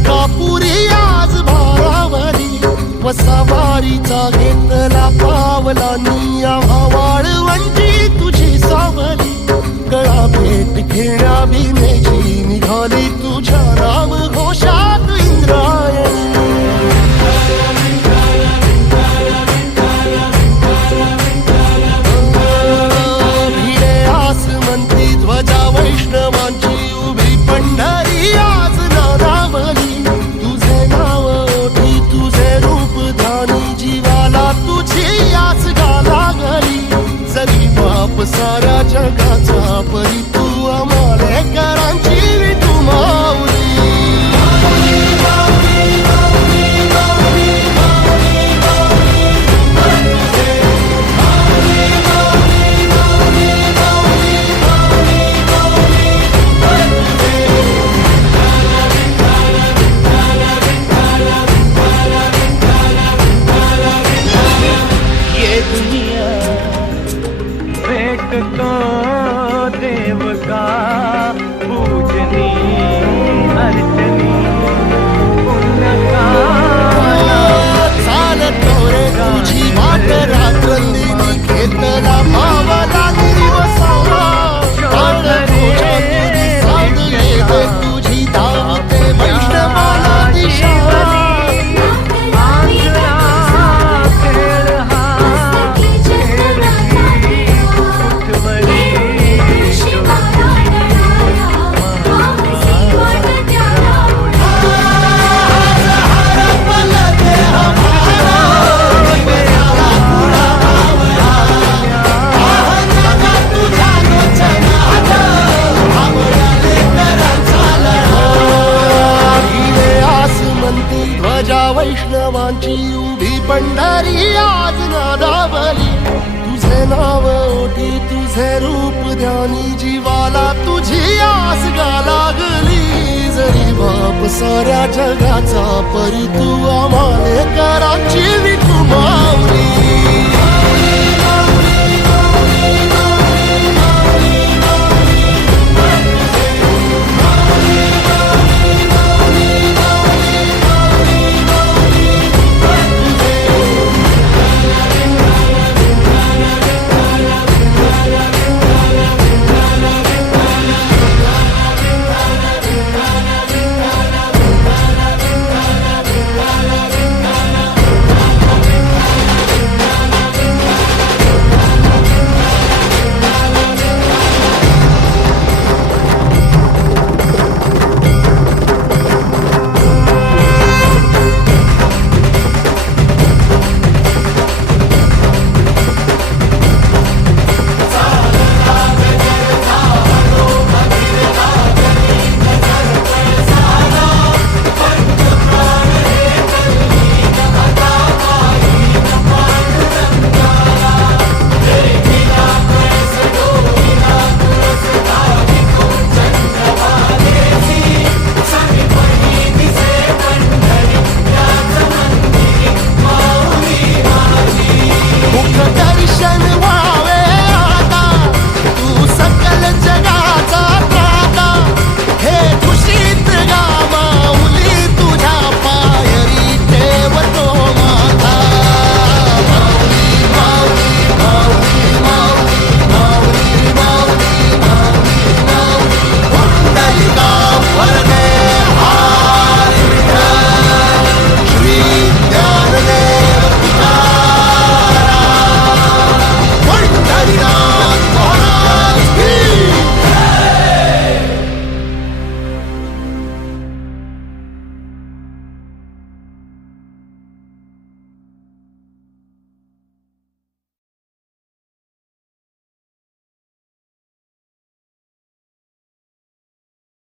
तुळगापुरी आज भारावरी वसावारीचा घेतला पावला निया वाळवंटी तुझी सावली गळा भेट घेण्या भीमेची निघाली तुझ्या राम घोषात इंद्रायणी भिडे आसमंती ध्वजा वैष्णवांची उभी पंढरी आज नादावली तुझे नाव ओठी तुझे रूप ध्यानी जीवाला तुझी आस गाला गली जरी बाप साऱ्या जगाचा परी तू आमालेकरांची विठू माऊली तो देव का पूजनी अर्चनी पुण्य का चालतो रे तुझी वाट रात्रंदिनी घेतला भावाला दिवसावा तुझी धावते वैष्णवाला दिशा वैष्णवांची उभी पंढरी आज नादावली तुझे नाव ओठी तुझे रूप ध्यानी जीवाला तुझी आस गाला गली जरी बाप साऱ्या जगाचा परी तू आमालेकरांची विठू माऊली